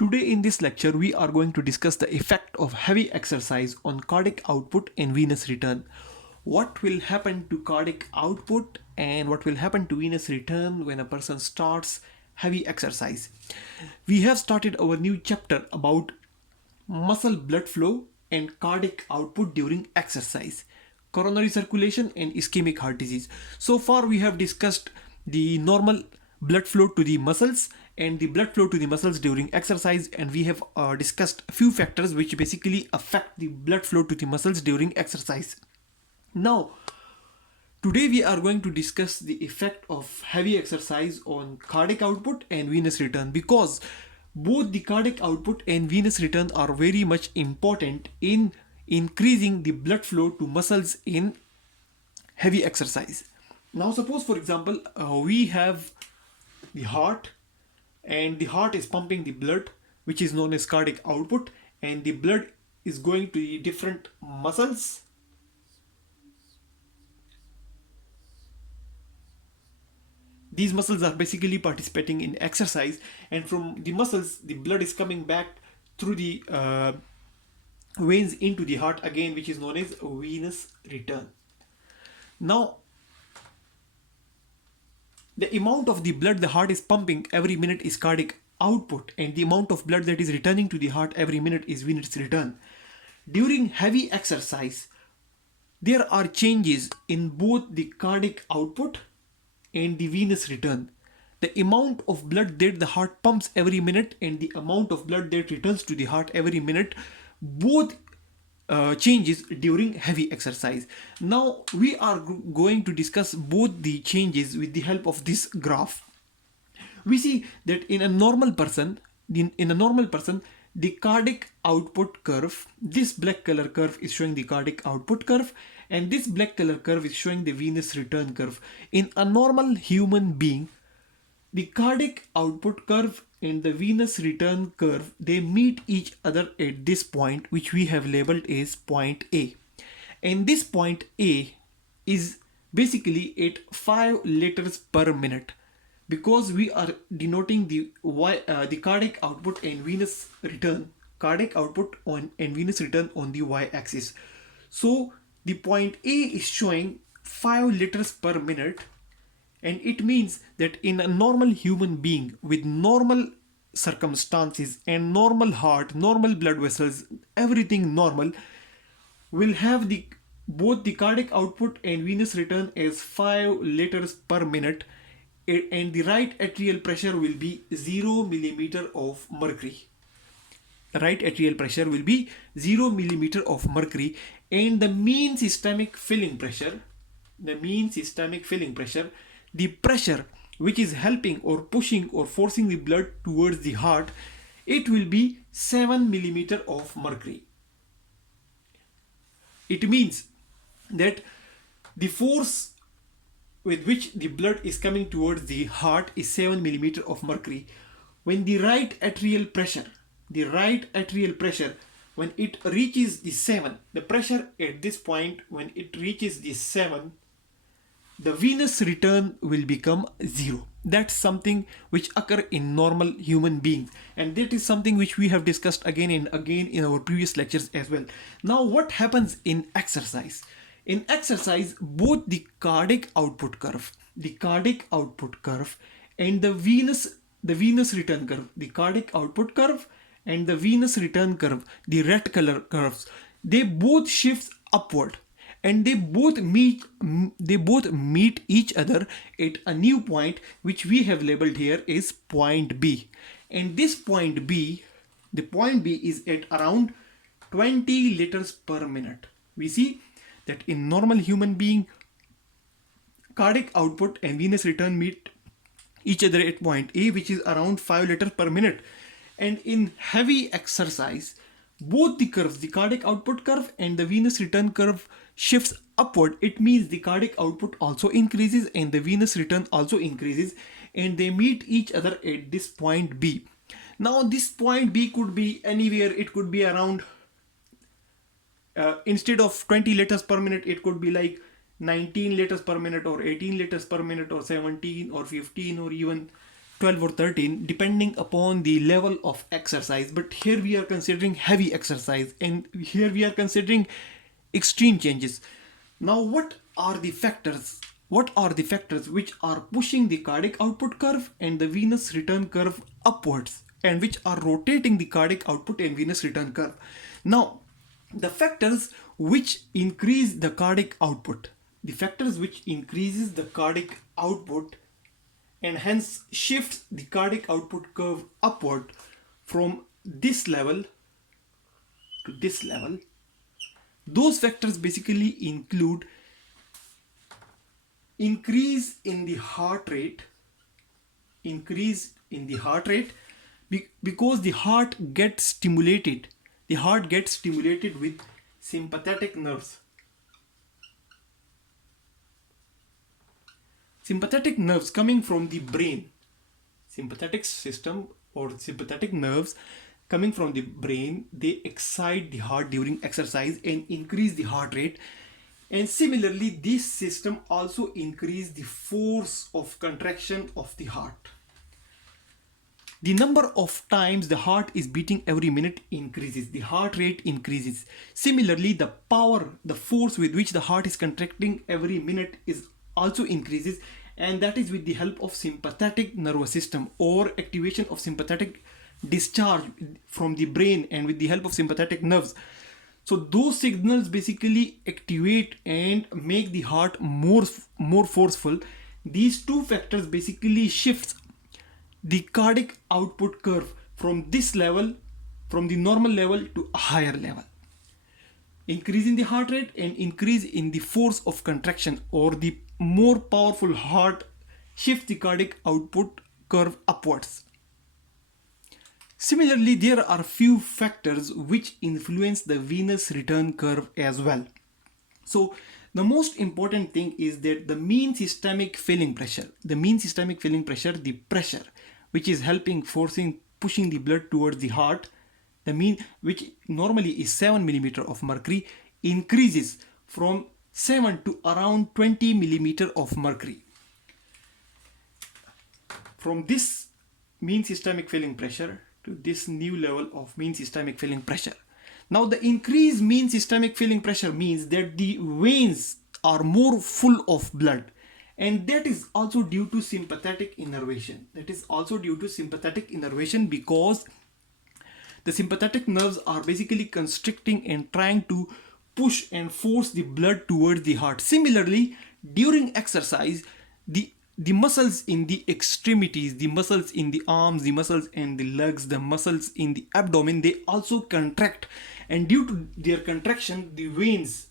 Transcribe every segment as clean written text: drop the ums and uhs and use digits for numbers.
Today in this lecture we are going to discuss the effect of heavy exercise on cardiac output and venous return. What will happen to cardiac output and what will happen to venous return when a person starts heavy exercise. We have started our new chapter about muscle blood flow and cardiac output during exercise, coronary circulation and ischemic heart disease. So far we have discussed the normal blood flow to the muscles and the blood flow to the muscles during exercise, and we have discussed a few factors which basically affect the blood flow to the muscles during exercise. Now today we are going to discuss the effect of heavy exercise on cardiac output and venous return, because both the cardiac output and venous return are very much important in increasing the blood flow to muscles in heavy exercise. Now suppose for example we have the heart, and the heart is pumping the blood, which is known as cardiac output, and the blood is going to the different muscles. These muscles are basically participating in exercise, and from the muscles the blood is coming back through the veins into the heart again, which is known as venous return. Now the amount of the blood the heart is pumping every minute is cardiac output, and the amount of blood that is returning to the heart every minute is venous return. During heavy exercise there are changes in both the cardiac output and the venous return. The amount of blood that the heart pumps every minute and the amount of blood that returns to the heart every minute, both changes during heavy exercise. Now we are going to discuss both the changes with the help of this graph. We see that in a normal person, the cardiac output curve, this black color curve is showing the cardiac output curve, and this black color curve is showing the venous return curve. In a normal human being, the cardiac output curve and the venous return curve, they meet each other at this point, which we have labeled as point A. And this point A is basically at 5 liters per minute, because we are denoting the cardiac output and venous return, and venous return on the y-axis. So the point A is showing 5 liters per minute, and it means that in a normal human being with normal circumstances and normal heart, normal blood vessels, everything normal, will have both the cardiac output and venous return as 5 liters per minute, and the right atrial pressure will be 0 millimeter of mercury. The right atrial pressure will be 0 millimeter of mercury, and the mean systemic filling pressure, the pressure which is helping or pushing or forcing the blood towards the heart, it will be 7 millimeter of mercury. It means that the force with which the blood is coming towards the heart is 7 millimeter of mercury. When the right atrial pressure, when it reaches the 7, the pressure at this point, when it reaches the 7, the venous return will become 0. That's something which occur in normal human beings, and that is something which we have discussed again and again in our previous lectures as well. Now what happens in exercise? In exercise, both the cardiac output curve and the venous return curve, the cardiac output curve and the venous return curve, the red color curves, they both shift upward, and they both meet each other at a new point, which we have labeled here as point B. And this point B, the point B is at around 20 liters per minute. We see that in normal human being, cardiac output and venous return meet each other at point A, which is around 5 liters per minute. And in heavy exercise, both the curves, the cardiac output curve and the venous return curve, shifts upward. It means the cardiac output also increases and the venous return also increases, and they meet each other at this point B. Now this point B could be anywhere. It could be around, instead of 20 liters per minute, it could be like 19 liters per minute or 18 liters per minute or 17 or 15 or even 12 or 13 depending upon the level of exercise, but here we are considering heavy exercise and here we are considering extreme changes. Now what are the factors which are pushing the cardiac output curve and the venous return curve upwards and which are rotating the cardiac output and venous return curve? Now the factors which increase the cardiac output, and hence shifts the cardiac output curve upward from this level to this level. Those factors basically include increase in the heart rate because the heart gets stimulated with sympathetic nerves. Sympathetic nerves coming from the brain. Sympathetic system or sympathetic nerves coming from the brain, they excite the heart during exercise and increase the heart rate. And similarly, this system also increase the force of contraction of the heart. The number of times the heart is beating every minute increases, the heart rate increases. Similarly, the force with which the heart is contracting every minute is also increases, and that is with the help of sympathetic nervous system or activation of sympathetic discharge from the brain and with the help of sympathetic nerves. So those signals basically activate and make the heart more forceful. These two factors basically shifts the cardiac output curve from this level, from the normal level to a higher level. Increase in the heart rate and increase in the force of contraction or the more powerful heart shifts the cardiac output curve upwards. Similarly, there are few factors which influence the venous return curve as well. So the most important thing is that the mean systemic filling pressure, the pressure which is pushing the blood towards the heart, the mean, which normally is 7 millimeter of mercury, increases from 7 to around 20 millimeter of mercury. From this mean systemic filling pressure to this new level of mean systemic filling pressure. Now the increased mean systemic filling pressure means that the veins are more full of blood, and that is also due to sympathetic innervation. Because the sympathetic nerves are basically constricting and trying to push and force the blood towards the heart. Similarly, during exercise, the muscles in the extremities, the muscles in the arms, the muscles in the legs, the muscles in the abdomen, they also contract, and due to their contraction, the veins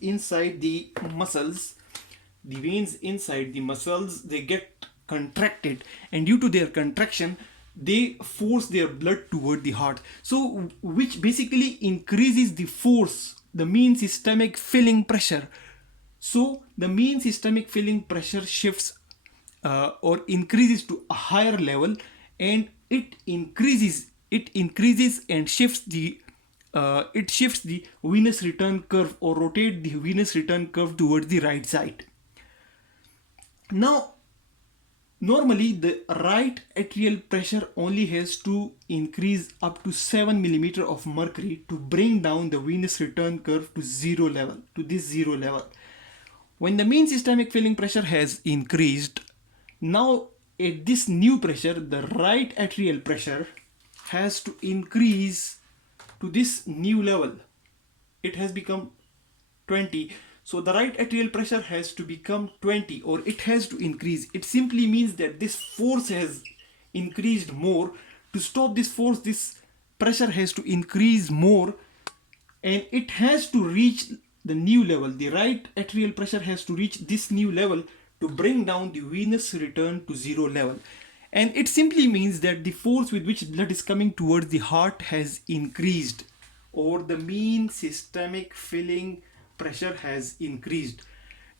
inside the muscles, they get contracted, and due to their contraction, they force their blood toward the heart. So which basically increases the force, the mean systemic filling pressure. So the mean systemic filling pressure shifts or increases to a higher level, and it increases and shifts the venous return curve or rotate the venous return curve towards the right side. Now normally the right atrial pressure only has to increase up to 7 millimeter of mercury to bring down the venous return curve to this zero level. When the mean systemic filling pressure has increased, now at this new pressure, the right atrial pressure has to increase to this new level. It has become 20. So the right atrial pressure has to become 20, or it has to increase. It simply means that this force has increased more. To stop this force, this pressure has to increase more, and it has to reach the new level. The right atrial pressure has to reach this new level to bring down the venous return to zero level. And it simply means that the force with which blood is coming towards the heart has increased, or the mean systemic filling pressure has increased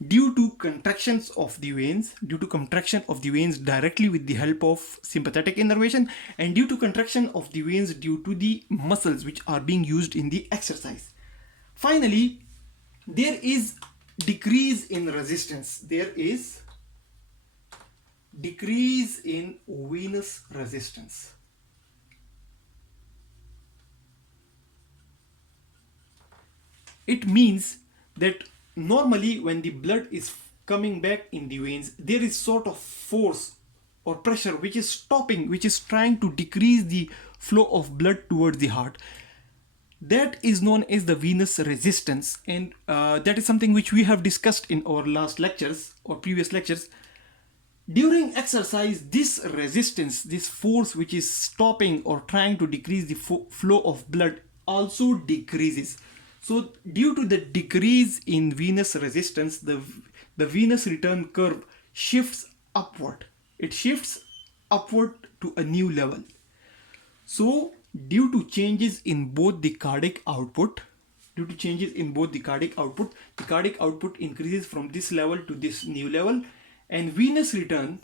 due to contractions of the veins, directly with the help of sympathetic innervation, and due to contraction of the veins due to the muscles which are being used in the exercise. Finally, there is decrease in resistance. decrease in venous resistance. It means that normally when the blood is coming back in the veins, there is sort of force or pressure which is stopping, which is trying to decrease the flow of blood towards the heart. That is known as the venous resistance, and that is something which we have discussed in our last lectures or previous lectures. During exercise, this resistance, this force which is stopping or trying to decrease the flow of blood also decreases. So due to the decrease in venous resistance, the venous return curve shifts upward. It shifts upward to a new level. So due to changes in both the cardiac output, the cardiac output increases from this level to this new level, and venous return,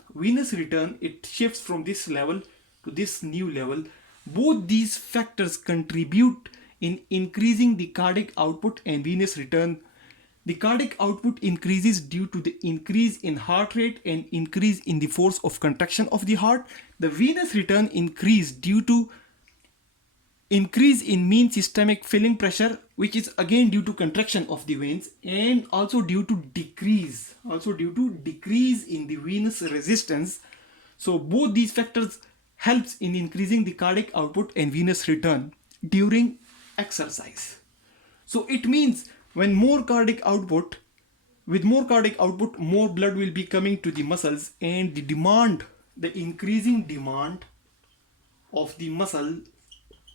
it shifts from this level to this new level. Both these factors contribute in increasing the cardiac output and venous return. The cardiac output increases due to the increase in heart rate and increase in the force of contraction of the heart. The venous return increase due to increase in mean systemic filling pressure, which is again due to contraction of the veins, and also due to decrease in the venous resistance. So both these factors helps in increasing the cardiac output and venous return during exercise. So it means when more cardiac output, more blood will be coming to the muscles, and the increasing demand of the muscle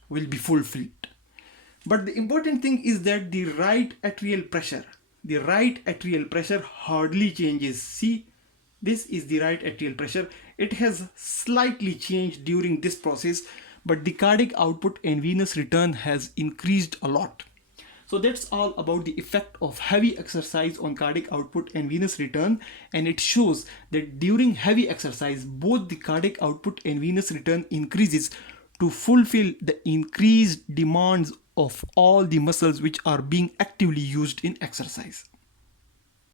will be fulfilled. But the important thing is that the right atrial pressure hardly changes. See, this is the right atrial pressure. It has slightly changed during this process, but the cardiac output and venous return has increased a lot. So that's all about the effect of heavy exercise on cardiac output and venous return, and it shows that during heavy exercise both the cardiac output and venous return increases to fulfill the increased demands of all the muscles which are being actively used in exercise.